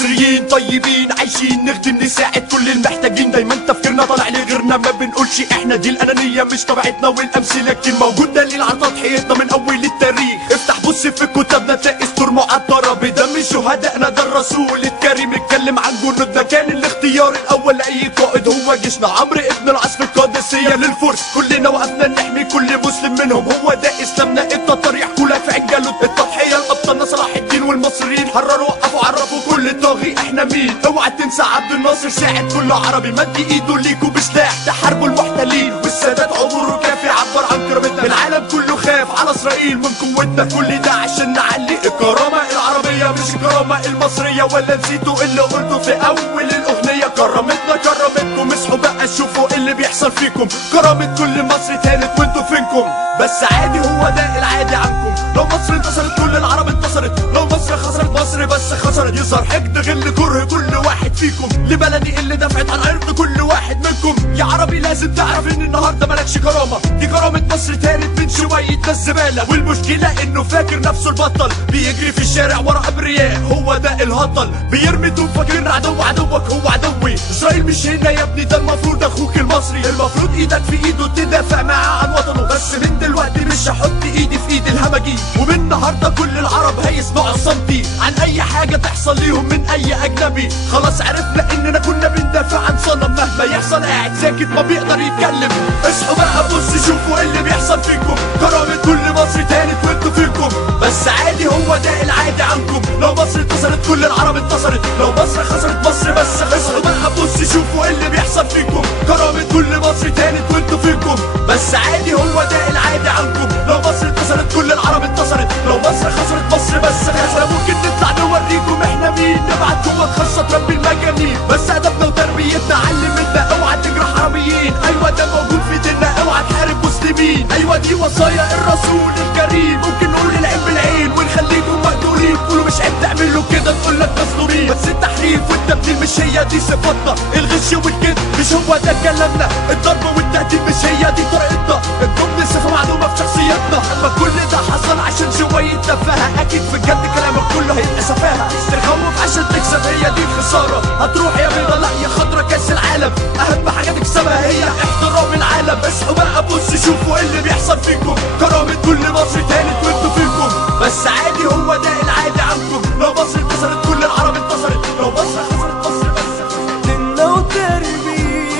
مصريين طيبين عايشين نخدم نساعد كل المحتاجين، دايما تفكيرنا طالع لغيرنا ما بنقولش احنا، دي الانانيه مش طبيعتنا والامثله كتير موجود دليل على تضحيتنا من اول التاريخ. افتح بص في كتابنا تلاقي سطور معطره بدم شهدائنا، ده الرسول الكريم اتكلم عن جنودنا، كان الاختيار الاول لاي قائد هو جيشنا. عمرو ابن العاص في القادسيه للفرس كلنا وقفنا نحمي كل مسلم منهم، هو ده اسلامنا. التتار يحكوا لك في عين جالوت التضحيه الابطالنا صلاح الدين والمصريين حرروا وقفوا عرفوا كل طاغي احنا مين. اوعى تنسى عبد الناصر ساعد كل عربي مد ايده ليكوا بسلاح تحاربوا المحتلين، والسادات عبوره كافي عبر عن كرامتنا. العالم كله خاف على اسرائيل من قوتنا، كل ده عشان نعلي الكرامه العربيه مش الكرامه المصريه. ولا نسيتوا اللي قلته في اول الاغنيه؟ كرامتنا كرامتكم، اصحوا بقى شوفوا اللي بيحصل فيكم. كرامه كل مصر تانت وانتوا فينكم، بس عادي هو ده العادي عنكم. لو مصر انتصرت كل العرب انتصرت، لو مصر خسرت مصر بس خسرت. يظهر حقد غل كره كل واحد فيكم لبلدي اللي دفعت عن عرض كل واحد منكم. يا عربي لازم تعرف ان النهارده مالكش كرامه، دي كرامه مصر تانت من شويه ناس زباله. والمشكله انه فاكر نفسه البطل بيجري في الشارع ورا ابرياء، هو ده الهطل بيرمي دوب فاكرين عدوك هو عدوي. اسرائيل مش هنا يا ابني، ده المفروض اخوك المصري، المفروض ايدك في ايده تدافع معاه عن وطنه. بس من دلوقتي مش هحط ايدي في ايد الهمجي، ومن النهارده كل العرب هيسمعوا صمتي عن اي حاجه تحصل ليهم من اي اجنبي. خلاص عرفنا اننا كنا بندافع عن صنم، مهما يحصل قاعد ساكت ما بيقدر يتكلم. اصحوا بقى بص شوفوا اللي بيحصل فيكم، كرامه كل مصر تانت وانتوا فيكم، بس عادي هو ده العادي عنكم. لو مصر انتصرت كل العرب انتصرت، لو مصر خسرت مصر بس خسرت. بقى بص شوفوا اللي بيحصل فيكم، كرامه كل مصر تانت وانتوا فيكم، بس عادي هو ده العادي عنكم. لو مصر انتصرت كل العرب انتصرت، لو مصر خسرت مصر بس خسرت. ممكن نطلع نوريكم احنا مين، نبعت قوة خاصة تربي المجانين، بس ادبنا وتربيتنا علمتنا اوعى تجرح عربيين. ايوه ده موجود في ديننا، اوعى تحارب مسلمين. ايوه دي وصايا الرسول الكريم، ممكن نقول العين بالعين ونخليكم مقدورين. قولوا مش عيب تعملوا كده نقول لك مظلومين، بس التحريف والتبديل مش هي دي صفاتنا. الغش والكذب مش هو ده كلامنا، الضرب والتهديد مش هي دي طريقتنا. الجمل صفة معلومة في شخصيتنا، اما كل ده حصل عشان شوية تفاهة. اكيد في الجد كلامك كله هيبقى سفاهة، تخوف عشان تكسب هي دي الخسارة. هتروح يا بيضة لا يا خضرا كاس العالم، اهم حاجة تكسبها هي احترام العالم. اصحوا بقى بص شوفوا اللي بيحصل فيكم، كرامة كل مصر تانت وانتوا فيكم، بس عادي هو ده العادي عنكم. لو مصر انتصرت كل العرب انتصرت، لو مصر خسرت مصر بس خسرت. ديننا وتربيتنا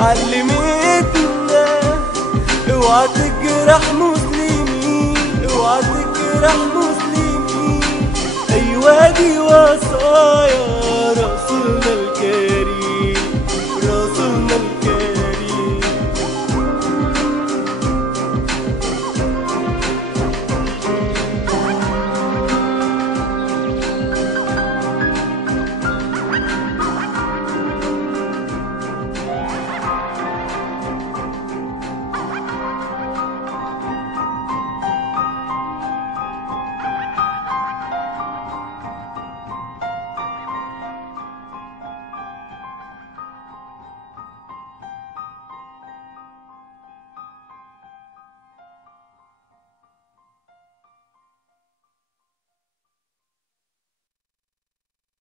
علمتنا اوعى تجرح مسلمين، اوعى تجرح مسلمين. ايوه دي وصايا